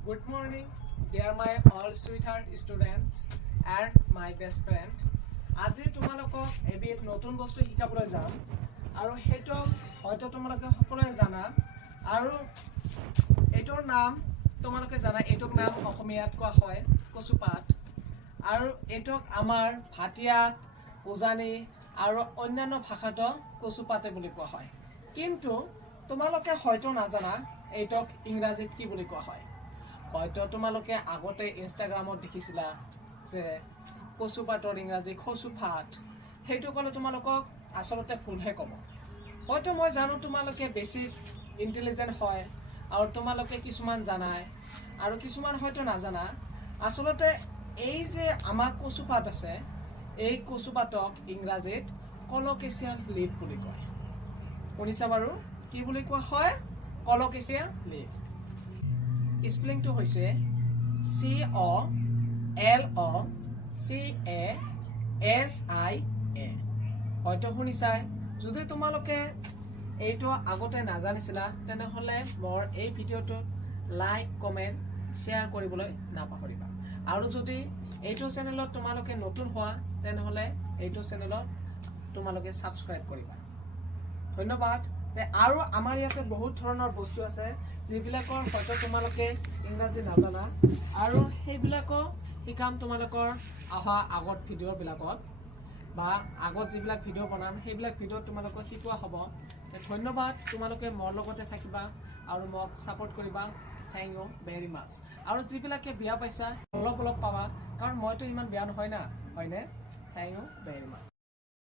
Good morning, dear my all sweetheart students and my best friend. আজি তোমালোকক এবিধ নতুন বস্তু শিকাবলৈ যাম আৰু হেটো হয়তো তোমালোকে সকলোৱে জানা আৰু এটোৰ নাম তোমালোকে জানা এটোৰ নাম অসমীয়াত কোৱা হয় কচুপাত আৰু এটোক আমাৰ ভাটিয়াত উজানি আৰু অন্যান্য ভাষাতো কচুপাতে বুলি কোৱা হয় কিন্তু তোমালোকে হয়তো নাজানা এটোক ইংৰাজীত কি বুলি কোৱা হয় হয়তো তোমালোকে আগতে ইনষ্টাগ্ৰামত দেখিছিলা যে কচুপাতৰ ইংৰাজী খচুপাত হেতু কলে তোমালোকক আসলতে ভুলহে কব হয়তো মই জানো তোমালোকে বেছি ইন্টেলিজেন্ট হয় আৰু তোমালোকে কিছুমান জানায় আৰু কিছুমান হয়তো নাজানা আসলতে এই যে আমাৰ কচুপাত আছে এই কচুপাতক ইংৰাজীত কলকেচিয়া লিফ বুলি কয় শুনিছা বাৰু কি বুলি কোৱা হয় কলকেচিয়া লিফ স্পেলিংটো হৈছে COLOCASIA হয়তো শুনিছাই যদি তোমালোকে এইটো আগতে নাজানিছিলা তেনেহলে মোৰ এই ভিডিওটো লাইক কমেন্ট শেয়াৰ কৰিবলৈ নাপাহৰিবা আৰু যদি এইটো চেনেলত তোমালোকে নতুন হোৱা তেনেহলে এইটো চেনেলত তোমালোকে সাবস্ক্ৰাইব কৰিবা ধন্যবাদ আৰু আমাৰ ইয়াতে বহুত ধৰণৰ বস্তু আছে যিবিলাকৰ হয়তো তোমালোকে ইংৰাজী নাজানা আৰু সেইবিলাকো শিকাম তোমালোকৰ অহা আগত ভিডিও বিলাকত বা আগত যিবিলাক ভিডিও বনাম সেইবিলাক ভিডিও তোমালোকক শিকোৱা হ'ব ধন্যবাদ তোমালোকে মোৰ লগতে থাকিবা আৰু মোক সাপোৰ্ট কৰিবা থ্যাংক ইউ ভেৰি মাচ আৰু যিবিলাকে বিয়া পাইছা অলপ অলপ পাবা কাৰণ মইতো ইমান বিয়া নহয় না হয়নে থ্যাংক ইউ ভেৰি মাচ